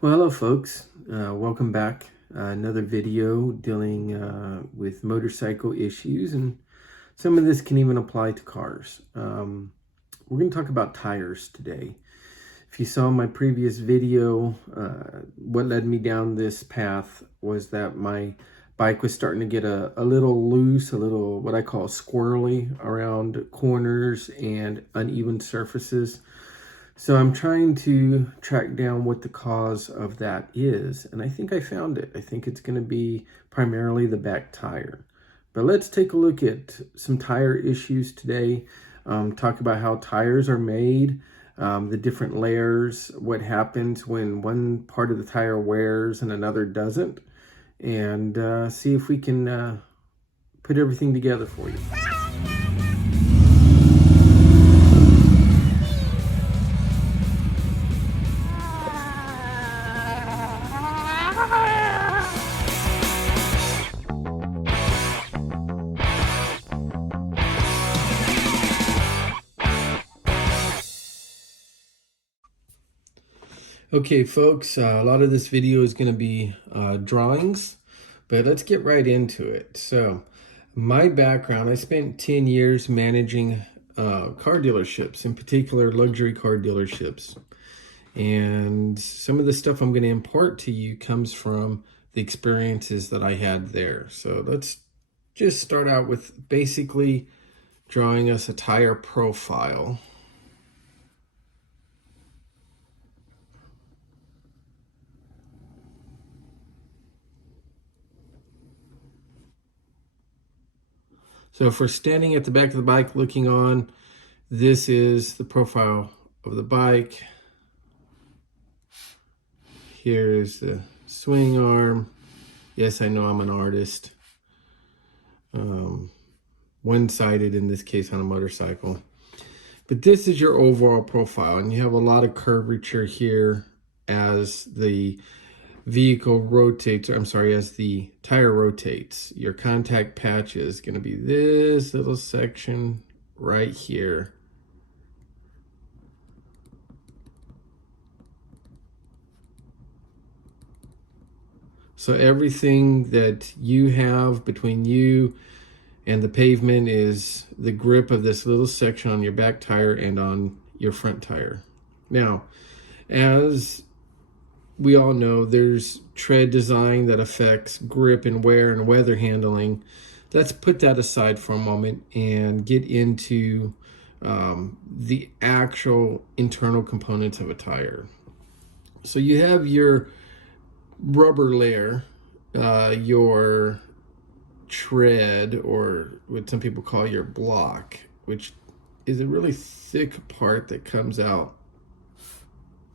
Well, hello folks, welcome back. Another video dealing with motorcycle issues, and some of this can even apply to cars. We're going to talk about tires today. If you saw my previous video, what led me down this path was that my bike was starting to get a little loose, a little what I call squirrely around corners and uneven surfaces. So I'm trying to track down what the cause of that is, and I think I found it. I think it's going to be primarily the back tire. But let's take a look at some tire issues today, talk about how tires are made, the different layers, what happens when one part of the tire wears and another doesn't, and see if we can put everything together for you. Okay, folks, a lot of this video is going to be drawings, but let's get right into it. So, my background, I spent 10 years managing car dealerships, in particular luxury car dealerships. And some of the stuff I'm going to impart to you comes from the experiences that I had there. So, let's just start out with basically drawing us a tire profile. So if we're standing at the back of the bike looking on, this is the profile of the bike. Here's the swing arm. Yes, I know I'm an artist. One-sided in this case on a motorcycle. But this is your overall profile, and you have a lot of curvature here as the vehicle rotates, as the tire rotates. Your contact patch is going to be this little section right here. So everything that you have between you and the pavement is the grip of this little section on your back tire and on your front tire. Now, as we all know, there's tread design that affects grip and wear and weather handling. Let's put that aside for a moment and get into the actual internal components of a tire. So you have your rubber layer, your tread, or what some people call your block, which is a really thick part that comes out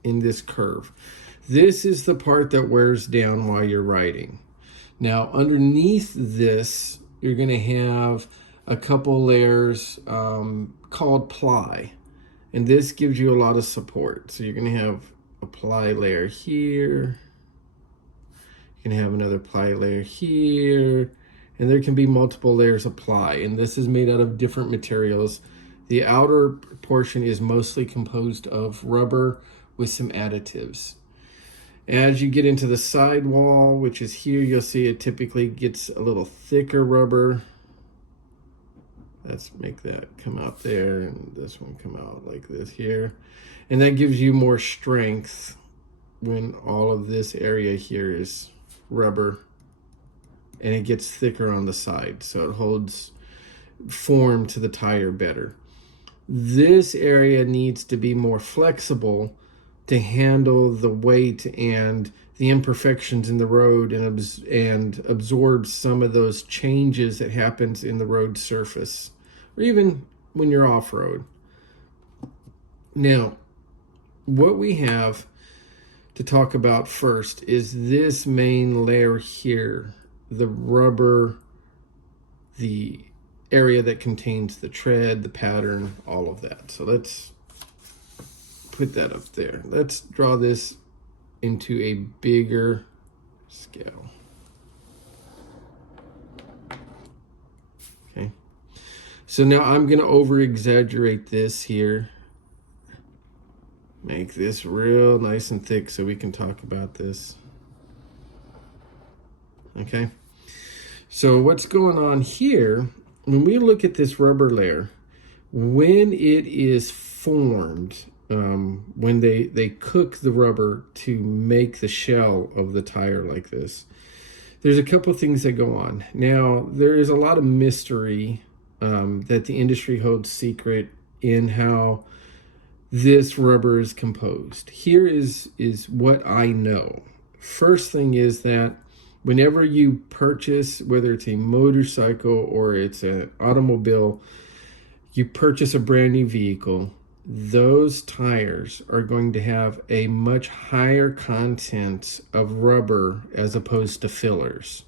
in this curve. This is the part that wears down while you're riding. Now, underneath this, you're going to have a couple layers called ply. And this gives you a lot of support. So you're going to have a ply layer here. You're going to have another ply layer here. And there can be multiple layers of ply. And this is made out of different materials. The outer portion is mostly composed of rubber with some additives. As you get into the sidewall, which is here, you'll see it typically gets a little thicker rubber. Let's make that come out there, and this one come out like this here. And that gives you more strength when all of this area here is rubber, and it gets thicker on the side, so it holds form to the tire better. This area needs to be more flexible to handle the weight and the imperfections in the road and absorb some of those changes that happens in the road surface, or even when you're off-road. Now, what we have to talk about first is this main layer here, the rubber, the area that contains the tread, the pattern, all of that. So let's put that up there. Let's draw this into a bigger scale. Okay. So now I'm going to over exaggerate this here make this real nice and thick so we can talk about this. Okay. So what's going on here, when we look at this rubber layer, when it is formed, when they cook the rubber to make the shell of the tire like this, there's a couple things that go on. Now, there is a lot of mystery that the industry holds secret in how this rubber is composed. Here is what I know. First thing is that whenever you purchase, whether it's a motorcycle or it's an automobile, you purchase a brand new vehicle, those tires are going to have a much higher content of rubber as opposed to fillers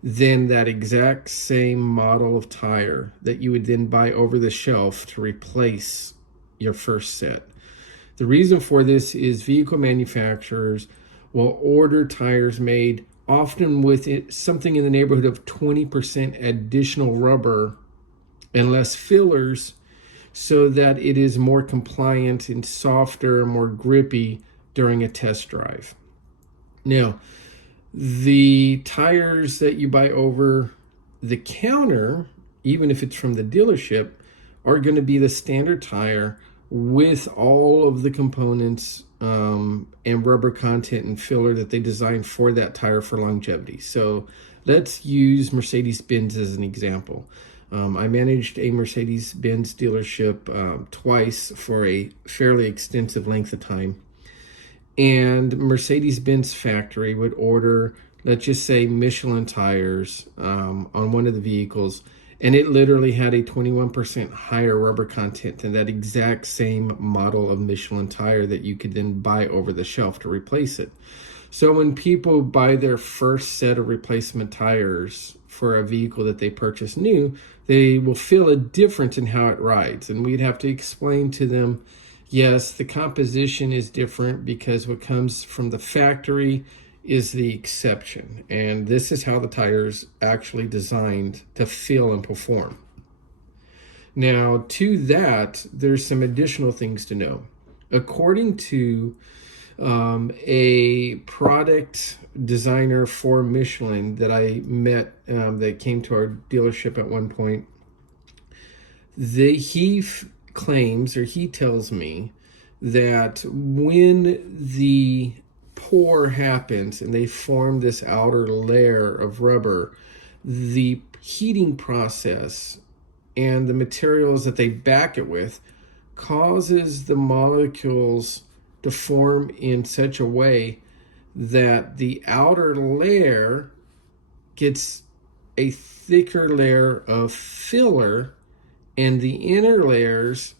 than that exact same model of tire that you would then buy over the shelf to replace your first set. The reason for this is vehicle manufacturers will order tires made often with something in the neighborhood of 20% additional rubber and less fillers, so that it is more compliant and softer, more grippy during a test drive. Now, the tires that you buy over the counter, even if it's from the dealership, are going to be the standard tire with all of the components and rubber content and filler that they designed for that tire for longevity. So let's use Mercedes-Benz as an example. I managed a Mercedes-Benz dealership twice for a fairly extensive length of time. And Mercedes-Benz factory would order, let's just say, Michelin tires on one of the vehicles, and it literally had a 21% higher rubber content than that exact same model of Michelin tire that you could then buy over the shelf to replace it. So when people buy their first set of replacement tires for a vehicle that they purchase new, they will feel a difference in how it rides. And we'd have to explain to them, yes, the composition is different because what comes from the factory is the exception. And this is how the tire's actually designed to feel and perform. Now, to that, there's some additional things to know. According to a product designer for Michelin that I met that came to our dealership at one point, he claims, or he tells me, that when the pour happens and they form this outer layer of rubber, the heating process and the materials that they back it with causes the molecules to form in such a way that the outer layer gets a thicker layer of filler and the inner layers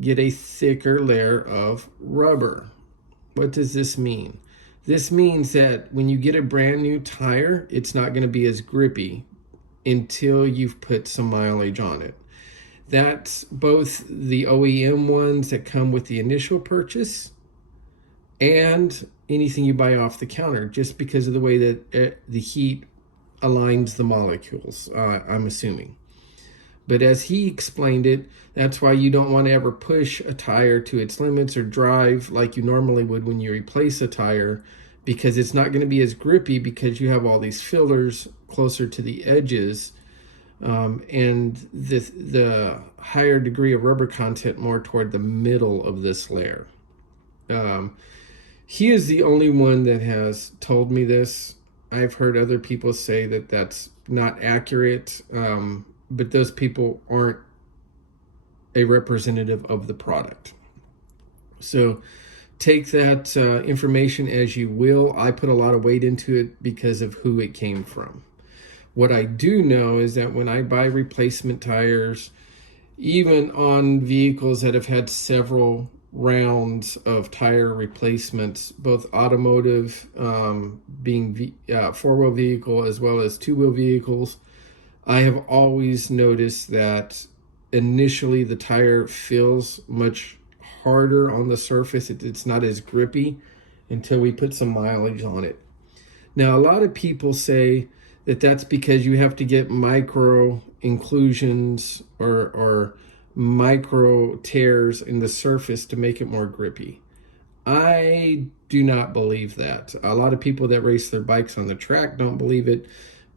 get a thicker layer of rubber. What does this mean? This means that when you get a brand new tire, it's not going to be as grippy until you've put some mileage on it. That's both the OEM ones that come with the initial purchase and anything you buy off the counter, just because of the way that the heat aligns the molecules, I'm assuming. But as he explained it, that's why you don't want to ever push a tire to its limits or drive like you normally would when you replace a tire, because it's not going to be as grippy because you have all these fillers closer to the edges and the higher degree of rubber content more toward the middle of this layer. He is the only one that has told me this. I've heard other people say that that's not accurate, but those people aren't a representative of the product. So take that information as you will. I put a lot of weight into it because of who it came from. What I do know is that when I buy replacement tires, even on vehicles that have had several rounds of tire replacements, both automotive, being four-wheel vehicle as well as two-wheel vehicles, I have always noticed that initially the tire feels much harder on the surface. It's not as grippy until we put some mileage on it. Now, a lot of people say that that's because you have to get micro inclusions or micro tears in the surface to make it more grippy. I do not believe that. A lot of people that race their bikes on the track don't believe it,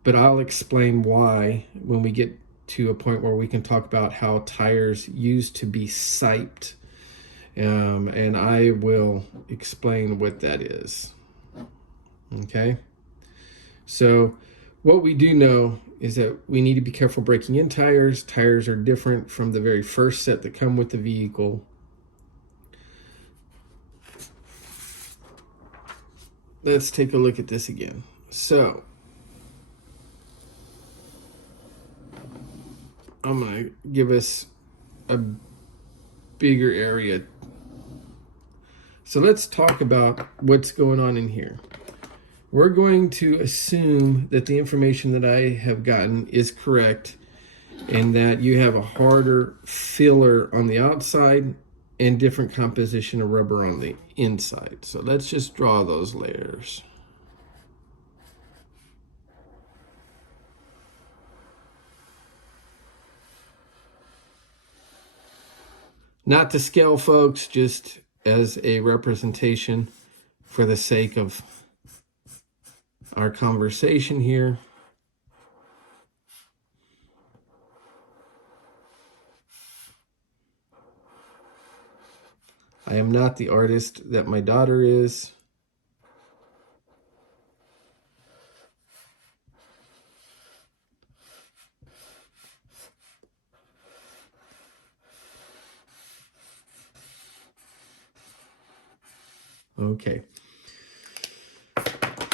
but I'll explain why when we get to a point where we can talk about how tires used to be siped. And I will explain what that is. Okay? So what we do know is that we need to be careful breaking in tires. Tires are different from the very first set that come with the vehicle. Let's take a look at this again. So I'm going to give us a bigger area. So let's talk about what's going on in here. We're going to assume that the information that I have gotten is correct and that you have a harder filler on the outside and different composition of rubber on the inside. So let's just draw those layers. Not to scale, folks, just as a representation for the sake of our conversation here. I am not the artist that my daughter is. Okay.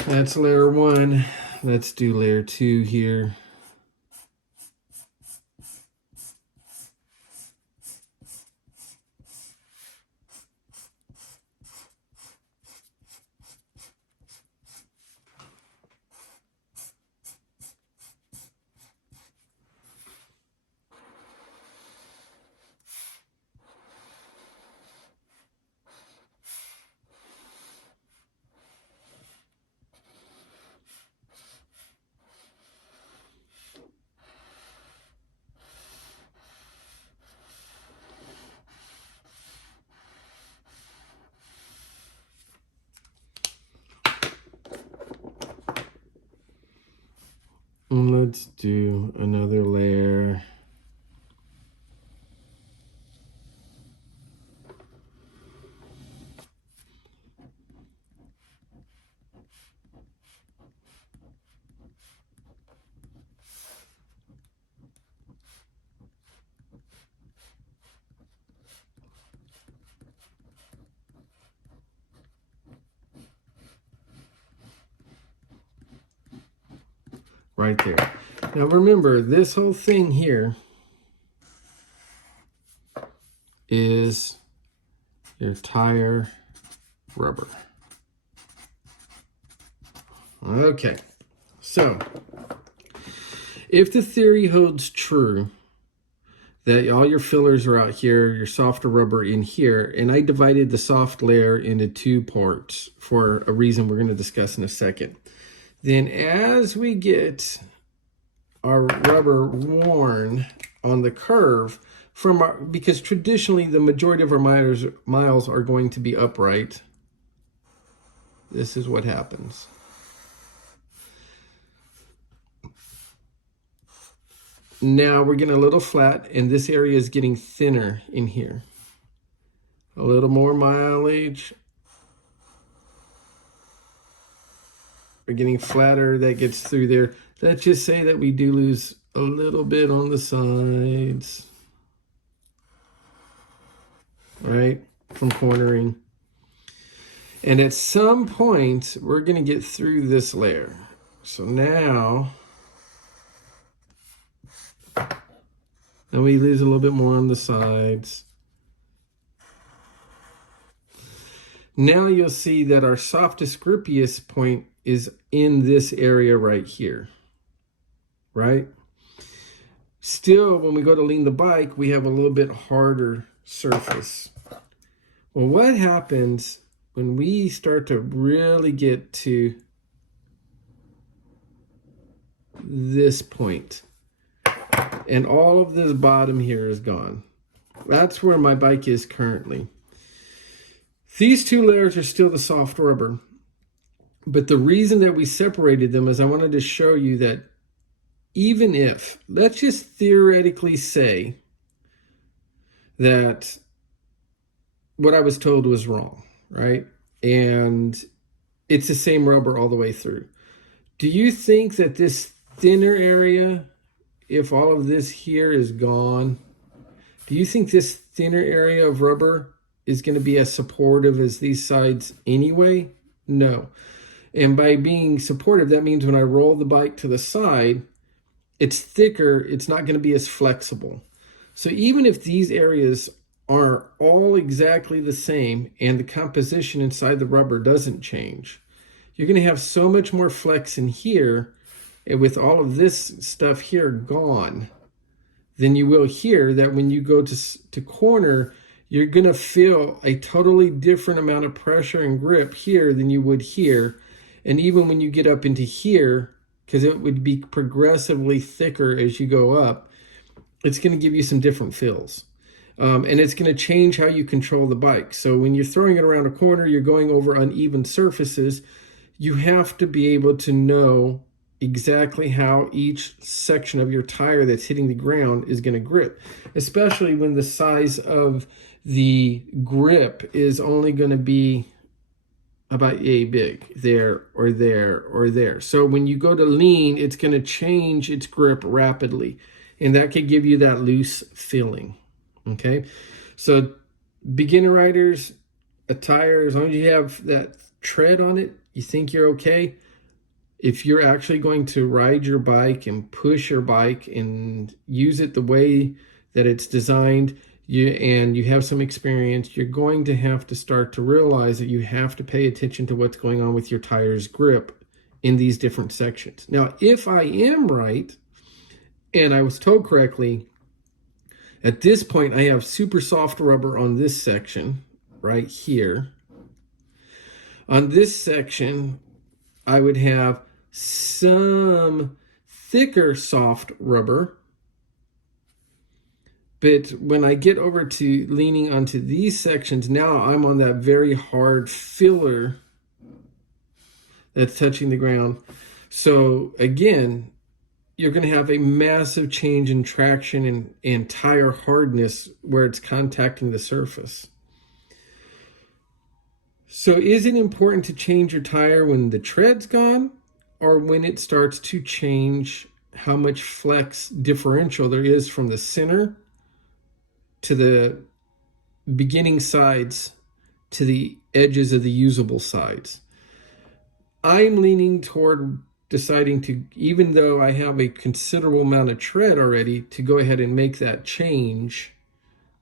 That's layer 1. Let's do layer 2 here. Let's do another layer. Right there. Now remember, this whole thing here is your tire rubber. Okay, so if the theory holds true that all your fillers are out here, your softer rubber in here, and I divided the soft layer into 2 parts for a reason we're going to discuss in a second. Then as we get our rubber worn on the curve because traditionally the majority of our miles are going to be upright, this is what happens. Now we're getting a little flat and this area is getting thinner in here. A little more mileage. We're getting flatter, that gets through there. Let's just say that we do lose a little bit on the sides, right, from cornering. And at some point, we're going to get through this layer. So now, and we lose a little bit more on the sides. Now you'll see that our softest, grippiest point is in this area right here, right? Still, when we go to lean the bike, we have a little bit harder surface. Well, what happens when we start to really get to this point and all of this bottom here is gone? That's where my bike is currently. These two layers are still the soft rubber. But the reason that we separated them is I wanted to show you that even if, let's just theoretically say that what I was told was wrong, right? And it's the same rubber all the way through. Do you think that this thinner area, if all of this here is gone, do you think this thinner area of rubber is going to be as supportive as these sides anyway? No. And by being supportive, that means when I roll the bike to the side, it's thicker, it's not going to be as flexible. So even if these areas are all exactly the same and the composition inside the rubber doesn't change, you're going to have so much more flex in here, and with all of this stuff here gone, than you will here, that when you go to corner, you're going to feel a totally different amount of pressure and grip here than you would here. And even when you get up into here, because it would be progressively thicker as you go up, it's going to give you some different feels. And it's going to change how you control the bike. So when you're throwing it around a corner, you're going over uneven surfaces, you have to be able to know exactly how each section of your tire that's hitting the ground is going to grip, especially when the size of the grip is only going to be about yay big, there or there or there. So when you go to lean, it's going to change its grip rapidly, and that could give you that loose feeling. Okay, so beginner riders, a tire, as long as you have that tread on it, you think you're okay. If you're actually going to ride your bike and push your bike and use it the way that it's designed, and you have some experience, you're going to have to start to realize that you have to pay attention to what's going on with your tire's grip in these different sections. Now, if I am right, and I was told correctly, at this point I have super soft rubber on this section right here. On this section, I would have some thicker soft rubber. But when I get over to leaning onto these sections, now I'm on that very hard filler that's touching the ground. So again, you're going to have a massive change in traction and tire hardness where it's contacting the surface. So is it important to change your tire when the tread's gone, or when it starts to change how much flex differential there is from the center to the beginning sides to the edges of the usable sides? I'm leaning toward deciding to, even though I have a considerable amount of tread already, to go ahead and make that change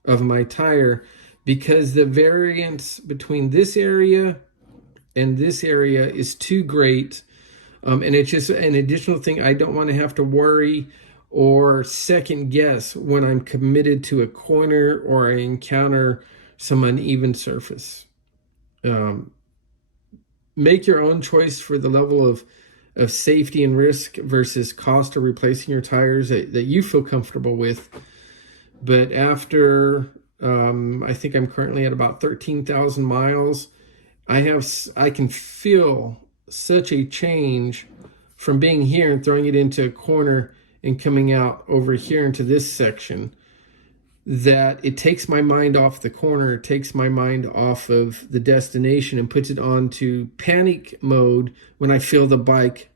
of my tire, because the variance between this area and this area is too great. And it's just an additional thing I don't want to have to worry or second guess when I'm committed to a corner or I encounter some uneven surface. Make your own choice for the level of safety and risk versus cost of replacing your tires that you feel comfortable with. But after, I think I'm currently at about 13,000 miles, I can feel such a change from being here and throwing it into a corner and coming out over here into this section, that it takes my mind off the corner, it takes my mind off of the destination and puts it on to panic mode when I feel the bike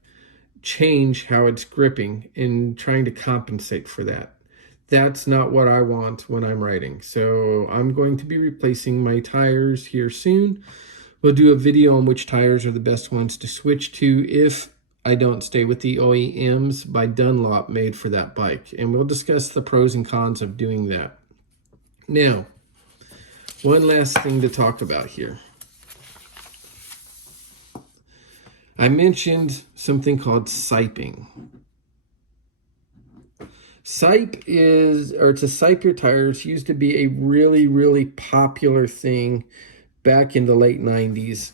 change how it's gripping and trying to compensate for that. That's not what I want when I'm riding. So I'm going to be replacing my tires here soon. We'll do a video on which tires are the best ones to switch to if I don't stay with the OEMs by Dunlop made for that bike. And we'll discuss the pros and cons of doing that. Now, one last thing to talk about here. I mentioned something called siping. Sipe is, or to sipe your tires, used to be a really, really popular thing back in the late 90s.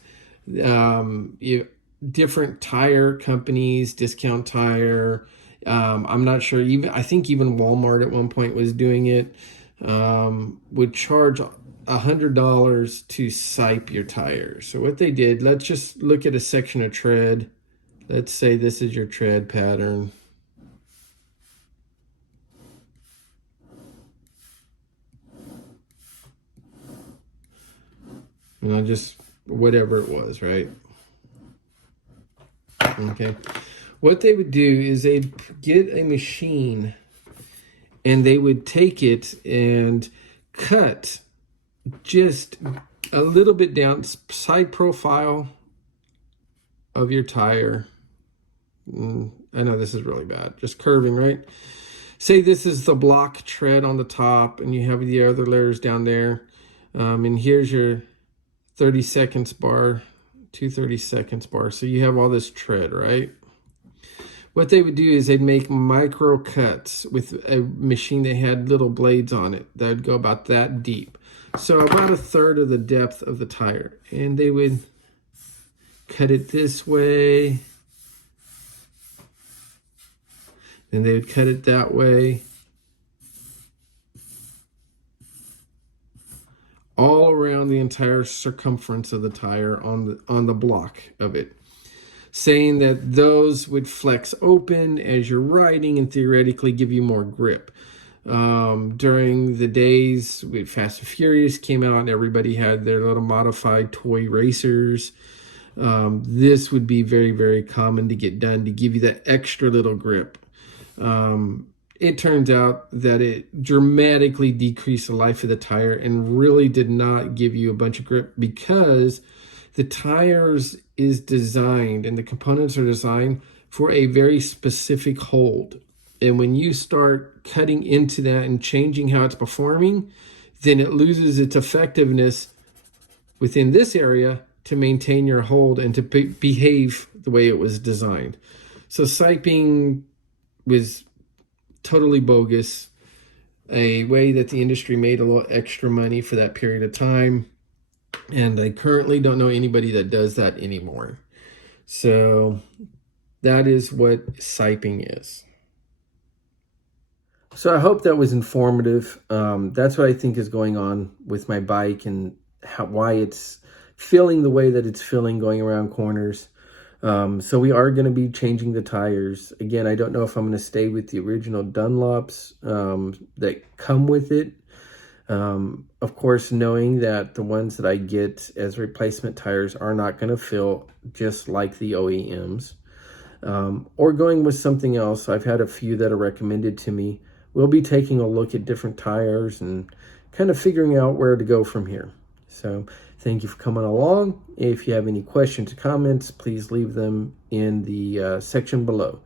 Different tire companies, Discount Tire, I'm not sure, I think even Walmart at one point was doing it. would charge $100 to sipe your tires. So what they did, let's just look at a section of tread. Let's say this is your tread pattern. And I just, whatever it was, right? Okay. What they would do is they'd get a machine and they would take it and cut just a little bit down, side profile of your tire. I know this is really bad, just curving, right? Say this is the block tread on the top and you have the other layers down there. And here's your 30 seconds bar, 230 seconds bar. So you have all this tread, right? What they would do is they'd make micro cuts with a machine that had little blades on it that would go about that deep. So about a third of the depth of the tire. And they would cut it this way. Then they would cut it that way. All around the entire circumference of the tire on the block of it, saying that those would flex open as you're riding and theoretically give you more grip. During the days when Fast and Furious came out and everybody had their little modified toy racers, this would be very, very common to get done to give you that extra little grip. It turns out that it dramatically decreased the life of the tire and really did not give you a bunch of grip because the tires is designed and the components are designed for a very specific hold. And when you start cutting into that and changing how it's performing, then it loses its effectiveness within this area to maintain your hold and to behave the way it was designed. So siping was totally bogus, a way that the industry made a little extra money for that period of time. And I currently don't know anybody that does that anymore. So that is what siping is. So I hope that was informative. That's what I think is going on with my bike and why it's feeling the way that it's feeling going around corners. So we are going to be changing the tires. Again, I don't know if I'm going to stay with the original Dunlops that come with it. Of course, knowing that the ones that I get as replacement tires are not going to feel just like the OEMs. Or going with something else. I've had a few that are recommended to me. We'll be taking a look at different tires and kind of figuring out where to go from here. So thank you for coming along. If you have any questions or comments, please leave them in the section below.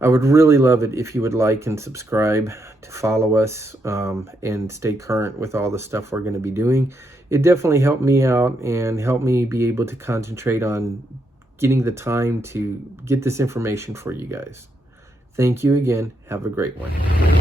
I would really love it if you would like and subscribe to follow us and stay current with all the stuff we're going to be doing. It definitely helped me out and helped me be able to concentrate on getting the time to get this information for you guys. Thank you again. Have a great one.